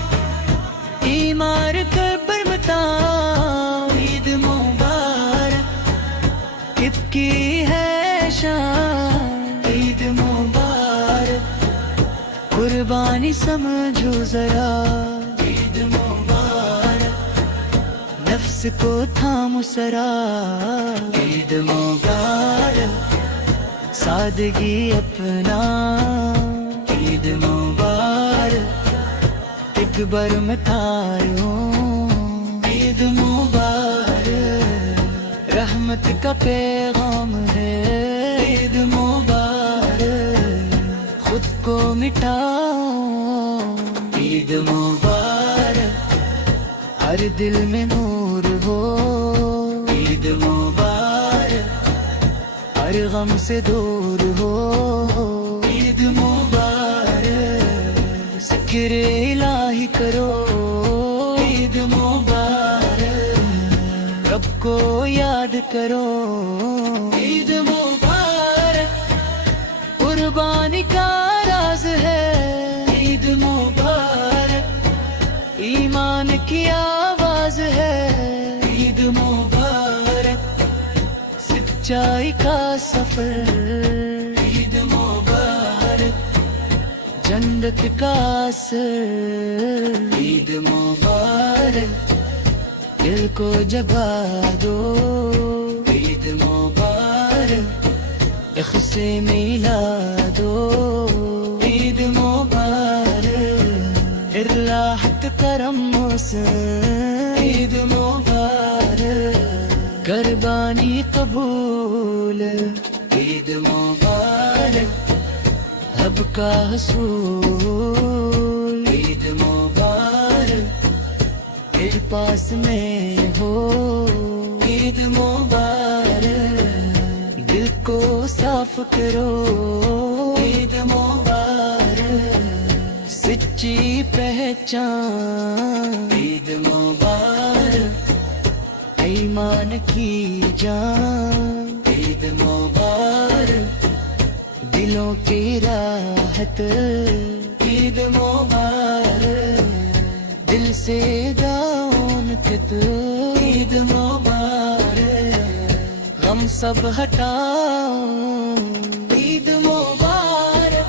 ایمار کر پر بتا عید مبارک کب کی ہے شان عید مبارک قربانی سمجھو ذرا عید مبارک نفس کو تھام سرا عید مبارک سادگی اپنا عید مبارک ایک بار میں تھاروں عید مبارک رحمت کا پیغام ہے عید مبارک خود کو مٹاؤ عید مبارک ہر دل میں نور ہو عید مبارک ہر غم سے دور ہو عید مبارک ذکر الہی کرو عید مبارک رب کو یاد کرو عید مبارک قربانی کا راز ہے عید مبارک ایمان کی آواز ہے عید مبارک سچائی کا سفر عید مبارک جنت کا اثر عید مبارک دل کو جگا دو عید مبارک اخ سے ملا دو عید مبارک راحت کرم سے عید مبارک قربانی قبول عید مبارک اب کا حصول عید مبارک پھر پاس میں ہو عید مبارک دل کو صاف کرو عید مبارک سچی پہچان عید مبارک ایمان کی جان عید مبارک دلوں کی راحت عید مبارک دل سے داؤن کت عید مبارک غم سب ہٹاؤ عید مبارک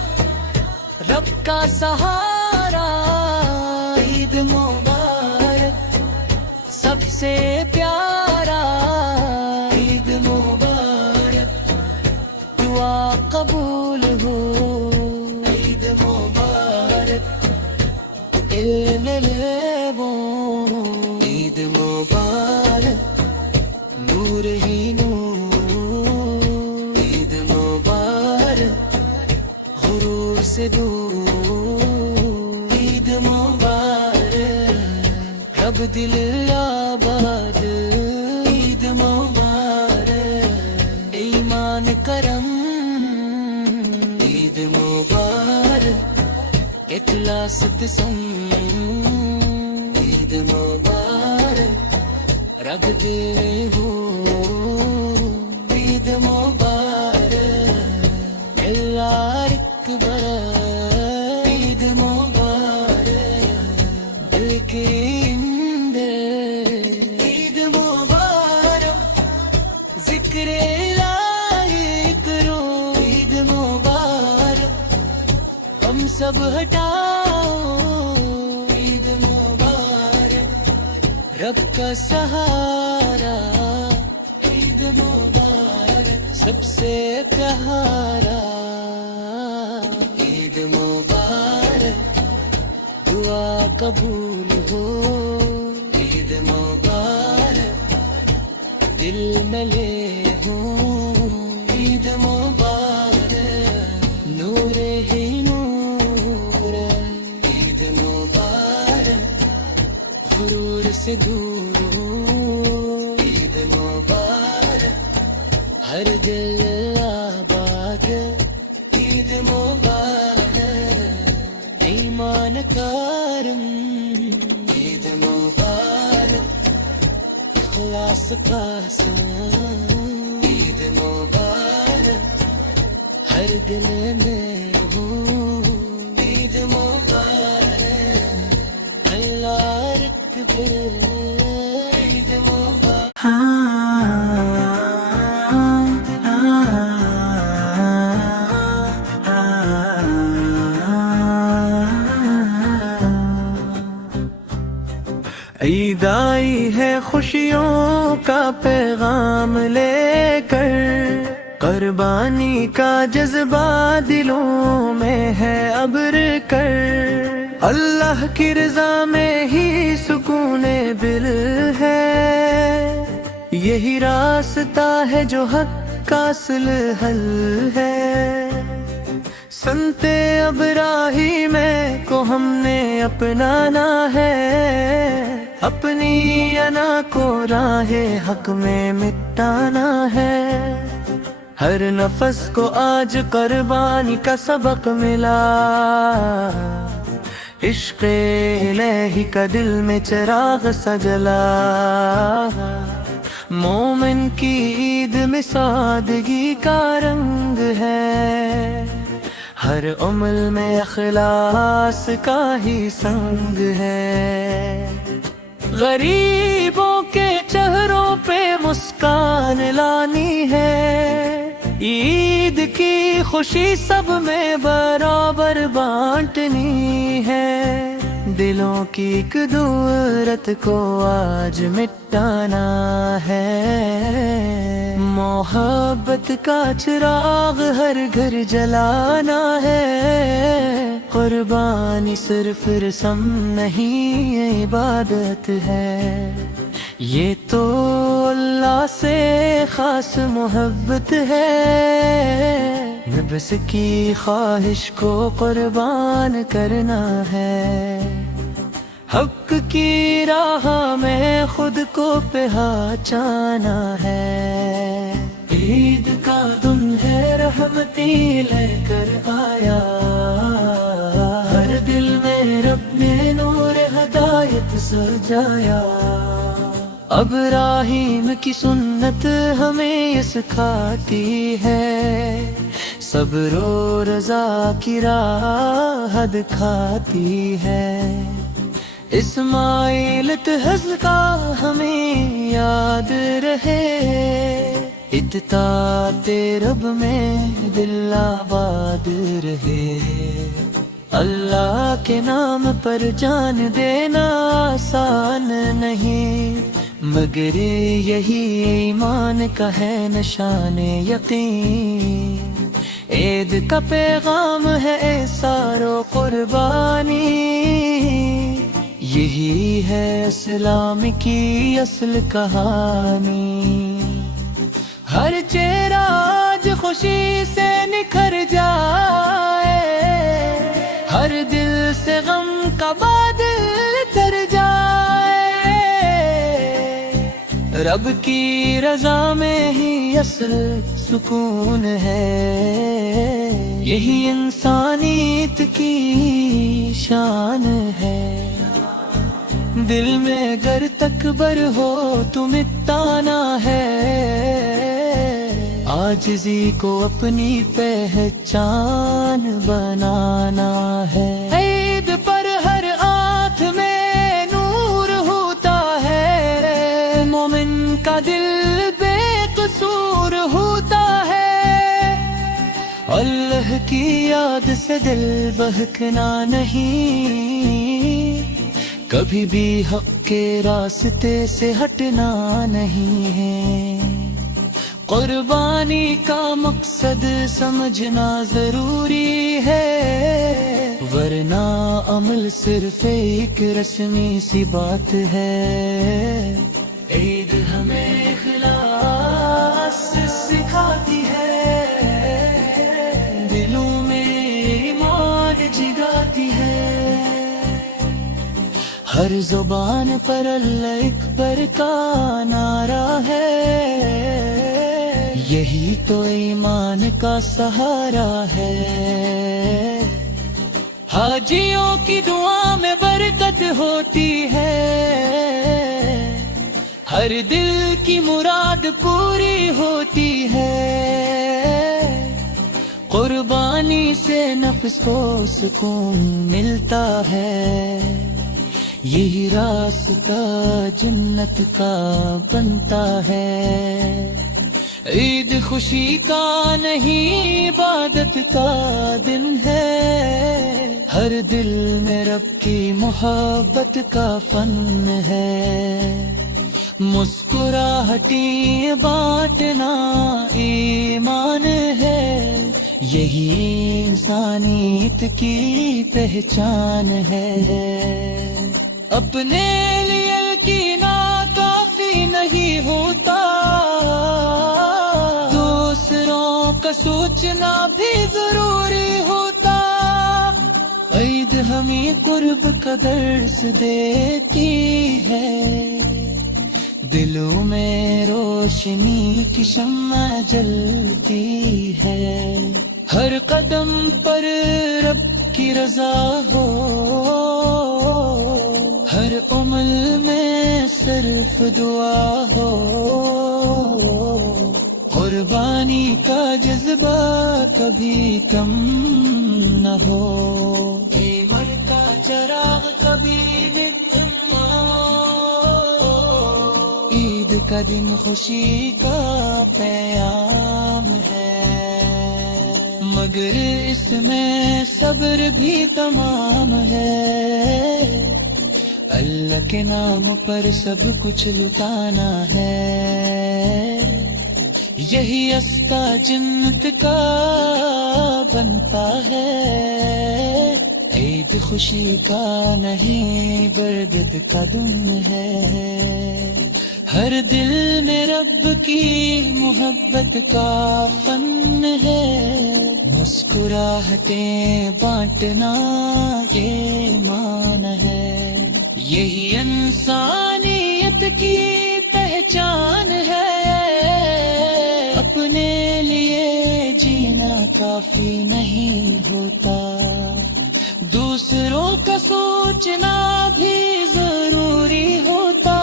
رب کا سہارا عید مبارک سب سے پیارا عید مبارک دعا قبول ہو عید مبارک علم لو عید مبارک نور ہی نور عید مبارک غرور سے دور عید مبارک رب دل آباد عید مبارک ایمان کرم عید مبارک اخلاص قسم عید مبارک رب دے ہو عید مبارک اللہ اکبر عید مبارک دل کے اندر عید مبارک ذکر الہی کرو عید مبارک ہم سب ہٹاؤ عید مبارک رب کا سہارا عید مبارک سب سے پیارا عید مبارک دعا قبول ہو عید مبارک دل میں لے ہوں عید مبارک نور ہی نور عید مبارک غرور سے دور ہوں عید مبارک ہر دل آباد عید مبارک ایمان کارم عید مبارک اخلاص قاسم عید مبارک ہر دل میں ہوں عید مبارک اللہ اکبر عید مبارک عید آئی ہے خوشیوں کا پیغام لے کر قربانی کا جذبہ دلوں میں ہے ابر کر، اللہ کی رضا میں ہی سکون دل ہے، یہی راستہ ہے جو حق کا اصل حل ہے۔ سنتے ابراہیم کو ہم نے اپنانا ہے، اپنی انا کو راہ حق میں مٹانا ہے، ہر نفس کو آج قربانی کا سبق ملا، عشق الہی کا دل میں چراغ سجلا، مومن کی عید میں سادگی کا رنگ ہے، ہر عمل میں اخلاص کا ہی سنگ ہے، غریبوں کے چہروں پہ مسکان لانی ہے، عید کی خوشی سب میں برابر بانٹنی ہے، دلوں کی ایک دورت کو آج مٹانا ہے، محبت کا چراغ ہر گھر جلانا ہے، قربانی صرف رسم نہیں یہ عبادت ہے، یہ تو اللہ سے خاص محبت ہے، نفس کی خواہش کو قربان کرنا ہے، حق کی راہ میں خود کو پہچانا ہے، عید کا دن ہے رحمتی لے کر آیا، ہر دل میں رب نے نور ہدایت سجایا، ابراہیم کی سنت ہمیں یہ سکھاتی ہے، صبر و رضا کی راہ دکھاتی ہے، اسماعیل تہذ کا ہمیں یاد رہے، اطاعت رب میں دل آباد رہے، اللہ کے نام پر جان دینا آسان نہیں، مگر یہی ایمان کا ہے نشان یقین، عید کا پیغام ہے احسان و قربانی، یہی ہے اسلام کی اصل کہانی، ہر چہرہ آج خوشی سے نکھر جائے، ہر دل سے غم کا بادل تر جائے، رب کی رضا میں ہی اصل سکون ہے، یہی انسانیت کی شان ہے، دل میں گر تکبر ہو تو مٹانا ہے، عاجزی کو اپنی پہچان بنانا ہے، عید پر ہر آنکھ میں نور ہوتا ہے، مومن کا دل بے قصور ہوتا ہے، اللہ کی یاد سے دل بہکنا نہیں، کبھی بھی حق کے راستے سے ہٹنا نہیں ہے، قربانی کا مقصد سمجھنا ضروری ہے، ورنہ عمل صرف ایک رسمی سی بات ہے، عید ہمیں اخلاص سکھاتی ہے، دلوں میں ایمان جگاتی ہے، ہر زبان پر اللہ اکبر کا نعرہ ہے، یہی تو ایمان کا سہارا ہے، حاجیوں کی دعا میں برکت ہوتی ہے، ہر دل کی مراد پوری ہوتی ہے، قربانی سے نفس کو سکون ملتا ہے، یہی راستہ جنت کا بنتا ہے، عید خوشی کا نہیں عبادت کا دن ہے، ہر دل میں رب کی محبت کا فن ہے، مسکراہٹیں بانٹنا ایمان ہے، یہی انسانیت کی پہچان ہے۔ اپنے لیے کینا کافی نہیں ہوتا، دوسروں کا سوچنا بھی ضروری ہوتا۔ عید ہمیں قرب کا درس دیتی ہے، دلوں میں روشنی کی شمع جلتی ہے۔ ہر قدم پر رب کی رضا ہو، ہر عمل میں صرف دعا ہو، قربانی کا جذبہ کبھی کم نہ ہو، ایمان کا چراغ کبھی مدھم نہ ہو۔ عید کا دن خوشی کا پیام ہے، مگر اس میں صبر بھی تمام ہے۔ اللہ کے نام پر سب کچھ لٹانا ہے، یہی رستہ جنت کا بنتا ہے۔ عید خوشی کا نہیں بردت کا دن ہے، ہر دل میں رب کی محبت کا فن ہے۔ مسکراہٹیں بانٹنا یہ مان ہے، یہی انسانیت کی پہچان ہے۔ اپنے لیے جینا کافی نہیں ہوتا، دوسروں کا سوچنا بھی ضروری ہوتا۔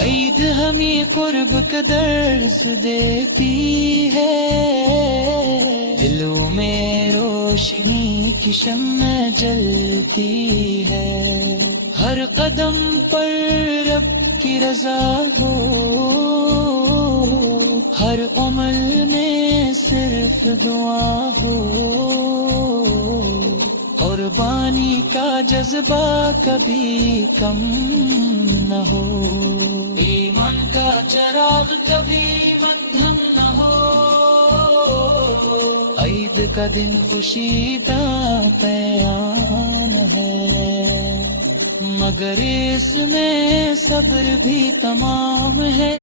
عید ہمیں قرب کا درس دیتی ہے، دلوں میں روشنی کی شمع جلتی ہے۔ ہر قدم پر رب کی رضا ہو، ہر عمل میں صرف دعا ہو، قربانی کا جذبہ کبھی کم نہ ہو، ایمان کا چراغ کبھی مدھم نہ ہو۔ عید کا دن خوشی کا پیام ہے، مگر اس میں صبر بھی تمام ہے۔